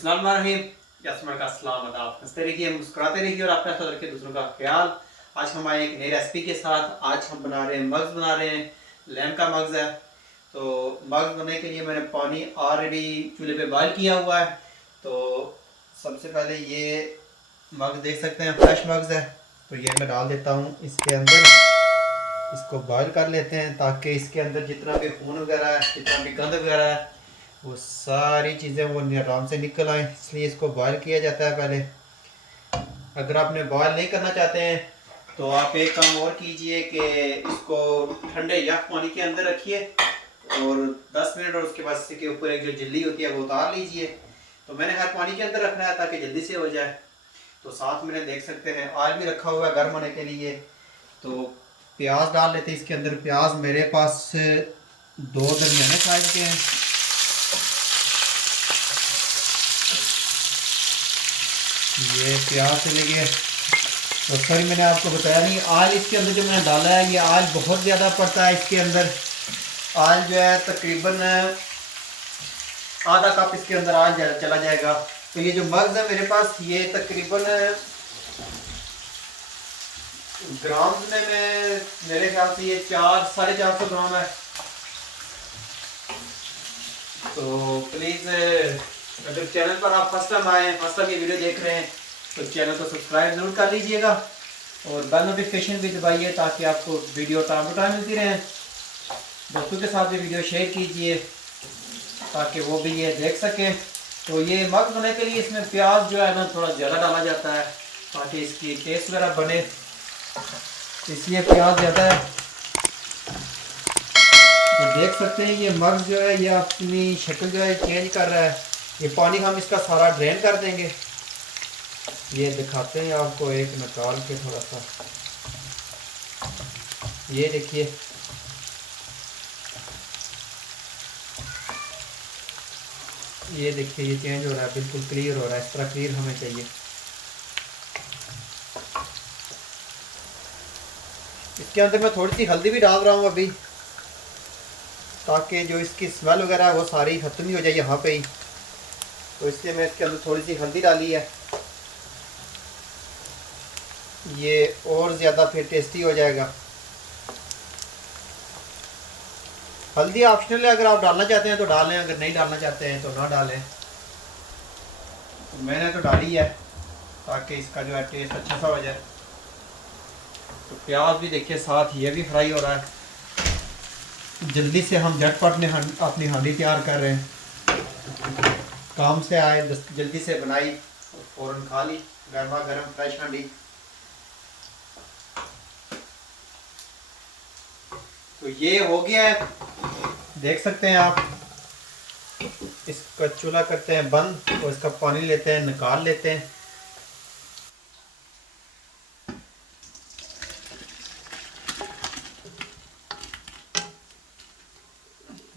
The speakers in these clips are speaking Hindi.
अस्सलाम आदाब। हंसते रहिए, मुस्कुराते रहिए और अपना ख्याल रखिए, दूसरों का ख्याल। आज हम आए एक नई रेसिपी के साथ। आज हम बना रहे हैं मग्ज़, बना रहे हैं लैम का मग्ज़ है। तो मग्ज़ बनाने के लिए मैंने पानी ऑलरेडी चूल्हे पे बॉयल किया हुआ है। तो सबसे पहले ये मग्ज़ देख सकते हैं, फ्रेश मग्ज़ है। तो ये मैं डाल देता हूँ इसके अंदर। इसको बॉयल कर लेते हैं ताकि इसके अंदर जितना भी खून वगैरह है, जितना भी गंद वगैरह है, वो सारी चीज़ें वो आराम से निकल आए, इसलिए इसको बॉयल किया जाता है पहले। अगर आपने बॉयल नहीं करना चाहते हैं तो आप एक काम और कीजिए कि इसको ठंडे यख पानी के अंदर रखिए और 10 मिनट, और उसके बाद इसके ऊपर एक जो झिल्ली होती है वो उतार लीजिए। तो मैंने हर पानी के अंदर रखना है ताकि जल्दी से हो जाए। तो साथ में देख सकते हैं ऑयल भी रखा हुआ है गर्म होने के लिए। तो प्याज डाल लेते हैं इसके अंदर। प्याज मेरे पास 2 दरमियाने साइज के हैं। ये प्याज चले गए। और सॉरी, मैंने आपको बताया नहीं, ऑयल इसके अंदर जो मैंने डाला है, ये ऑयल बहुत ज़्यादा पड़ता है इसके अंदर। ऑयल जो है तकरीबन आधा कप इसके अंदर ऑयल चला जाएगा। तो ये जो मग्ज़ है मेरे पास, ये तकरीबन ग्राम्स में मैं मेरे ख्याल से ये 400-450 ग्राम है। तो प्लीज़ अगर चैनल पर आप फर्स्ट टाइम आए हैं, फर्स्ट टाइम ये वीडियो देख रहे हैं, तो चैनल को सब्सक्राइब ज़रूर कर लीजिएगा और बेल नोटिफिकेशन भी दबाइए ताकि आपको वीडियो टाइम टू टाइम मिलती रहे। दोस्तों के साथ भी वीडियो शेयर कीजिए ताकि वो भी ये देख सकें। तो ये मग्ज़ बनाने के लिए इसमें प्याज जो है ना थोड़ा ज़्यादा डाला जाता है ताकि इसकी टेस्ट वगैरह बने, इसलिए प्याज ज़्यादा है। तो देख सकते हैं ये मग्ज़ जो है ये अपनी शक्ल जो है चेंज कर रहा है। ये पानी हम इसका सारा ड्रेन कर देंगे। ये दिखाते हैं आपको एक निकाल के थोड़ा सा। ये देखिए, ये देखिए ये चेंज हो रहा है, बिल्कुल क्लियर हो रहा है। इस तरह क्लियर हमें चाहिए। इसके अंदर मैं थोड़ी सी हल्दी भी डाल रहा हूँ अभी, ताकि जो इसकी स्मेल वगैरह है वो सारी ख़त्म ही हो जाए यहाँ पे ही। तो इसलिए मैं इसके अंदर थोड़ी सी हल्दी डाली है। ये और ज़्यादा फिर टेस्टी हो जाएगा। हल्दी ऑप्शनल है, अगर आप डालना चाहते हैं तो डालें, अगर नहीं डालना चाहते हैं तो ना डालें। तो मैंने तो डाली है ताकि इसका जो है टेस्ट अच्छा सा हो जाए। तो प्याज भी देखिए साथ ये भी फ्राई हो रहा है। जल्दी से हम झटपट में अपनी हांडी तैयार कर रहे हैं। काम से आए, जल्दी से बनाई और फ़ौरन खा ली, गर्मा गर्म फ्रेश हांडी। तो ये हो गया है, देख सकते हैं आप। इसका चूल्हा करते हैं बंद और इसका पानी लेते हैं, निकाल लेते हैं।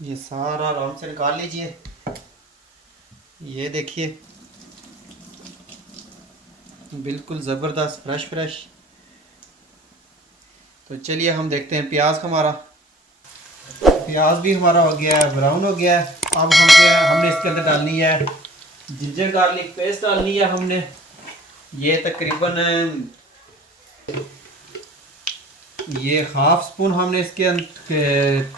ये सारा आराम से निकाल लीजिए। ये देखिए बिल्कुल ज़बरदस्त फ्रेश फ्रेश। तो चलिए हम देखते हैं प्याज हमारा। प्याज भी हमारा हो गया है, ब्राउन हो गया है। अब हमने इसके अंदर डालनी है जिंजर गार्लिक पेस्ट डालनी है हमने। ये तकरीबन ये हाफ स्पून हमने इसके अंदर,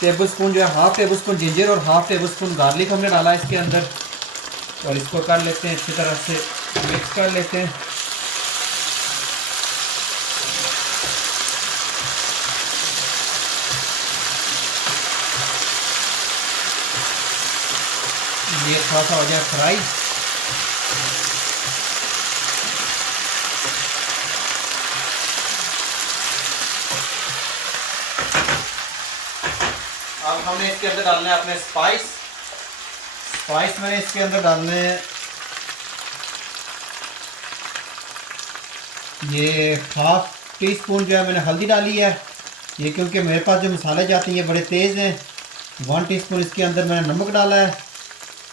टेबल स्पून जो है, हाफ टेबल स्पून जिंजर और हाफ टेबल स्पून गार्लिक हमने डाला है इसके अंदर। और इसको कर लेते हैं अच्छी तरह से मिक्स कर लेते हैं। ये थोड़ा सा हो जाए फ्राई। अब हमने इसके अंदर डालना है अपने स्पाइस। मैंने इसके अंदर डालने हैं ये हाफ टी स्पून जो है मैंने हल्दी डाली है। ये क्योंकि मेरे पास जो मसाले जाते हैं ये बड़े तेज़ हैं। 1 टीस्पून इसके अंदर मैंने नमक डाला है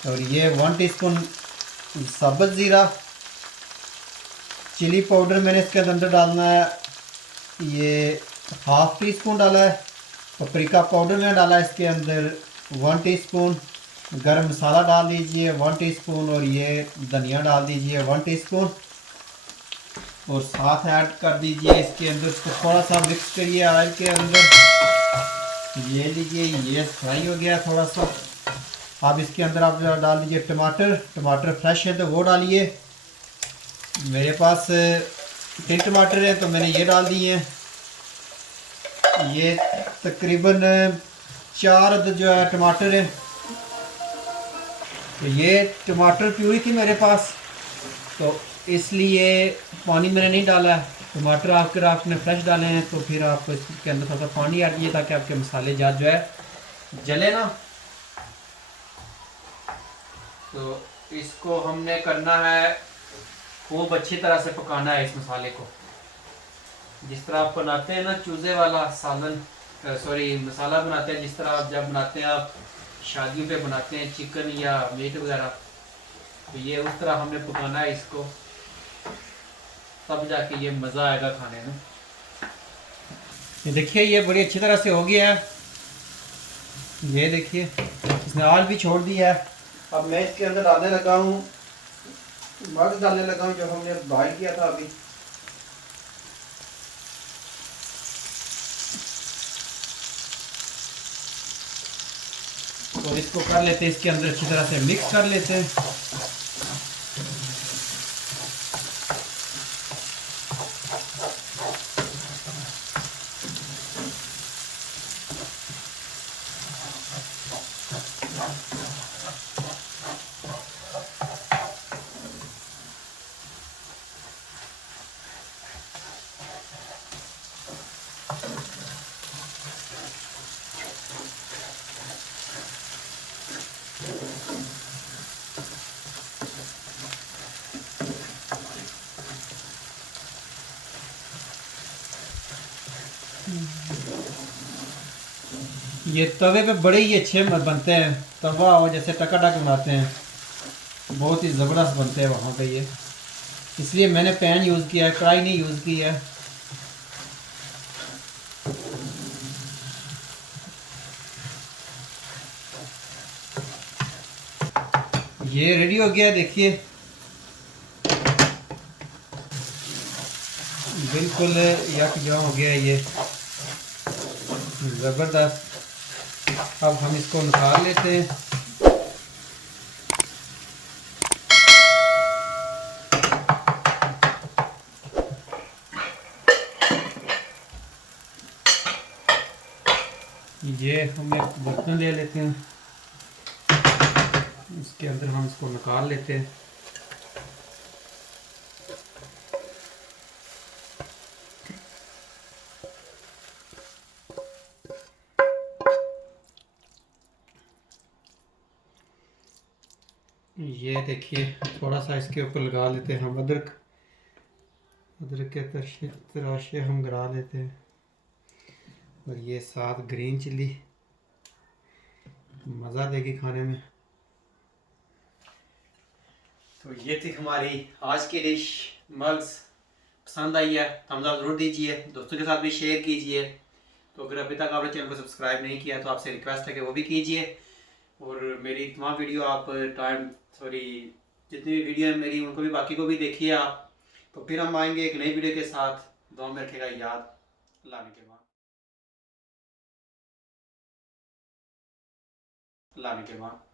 और ये 1 टीस्पून साबुत ज़ीरा। चिली पाउडर मैंने इसके अंदर डालना है, ये हाफ टी स्पून डाला है। पपरिका पाउडर मैंने डाला है इसके अंदर 1 टीस्पून। गरम मसाला डाल दीजिए 1 टीस्पून, और ये धनिया डाल दीजिए 1 टीस्पून, और साथ ऐड कर दीजिए इसके अंदर। इसको थोड़ा सा मिक्स करिए ऑयल के अंदर। ये लीजिए, ये फ्राई हो गया थोड़ा सा। अब इसके अंदर आप डाल दीजिए टमाटर। टमाटर फ्रेश है तो वो डालिए। मेरे पास 3 टमाटर है तो मैंने ये डाल दिए हैं। ये तकरीबन 4 अदद जो है टमाटर है। तो ये टमाटर प्यूरी थी मेरे पास, तो इसलिए पानी मैंने नहीं डाला है। टमाटर आपने फ्रेश डाले हैं तो फिर आप इसके अंदर थोड़ा सा पानी ऐड कीजिए ताकि आपके मसाले ज़्यादा जो है जले ना। तो इसको हमने करना है, खूब अच्छी तरह से पकाना है इस मसाले को। जिस तरह आप बनाते हैं ना चूज़े वाला सालन, सॉरी मसाला बनाते हैं, जिस तरह आप जब बनाते हैं आप शादियों पे बनाते हैं चिकन या मीट वगैरह, तो ये उस तरह हमने पकाना है इसको, तब जाके ये मज़ा आएगा खाने में। ये देखिए ये बड़ी अच्छी तरह से हो गया है। ये देखिए इसने आल भी छोड़ दिया है। अब मैं इसके अंदर डालने लगा हूँ, मर्च डालने लगा हूँ जो हमने बॉईल किया था अभी। तो इसको कर लेते हैं, इसके अंदर अच्छी तरह से मिक्स कर लेते हैं। ये तवे पे बड़े ही अच्छे बनते हैं। तवा हो जैसे टकाटक बनाते हैं, बहुत ही ज़बरदस्त बनते हैं वहाँ पे ये, इसलिए मैंने पैन यूज़ किया है, कढ़ाई नहीं यूज़ की है। ये रेडी हो गया, देखिए बिल्कुल यकजां हो गया ये, ज़बरदस्त। अब हम इसको निकाल लेते हैं। ये हम एक बर्तन ले लेते हैं, इसके अंदर हम इसको निकाल लेते हैं। ये देखिए थोड़ा सा इसके ऊपर लगा लेते हैं हम अदरक, अदरक के तराशे हम गिरा लेते हैं, और ये साथ ग्रीन चिल्ली मज़ा देगी खाने में। तो ये थी हमारी आज की डिश मग्स। पसंद आई है थम्स अप ज़रूर दीजिए, दोस्तों के साथ भी शेयर कीजिए। तो अगर अभी तक आपने चैनल को सब्सक्राइब नहीं किया तो आपसे रिक्वेस्ट है कि वो भी कीजिए। और मेरी तमाम वीडियो आप जितनी भी वीडियो है मेरी उनको भी, बाकी को भी देखिए आप। तो फिर हम आएंगे एक नई वीडियो के साथ। दुआ में रखेगा याद। लाने के बाद लाने के बाद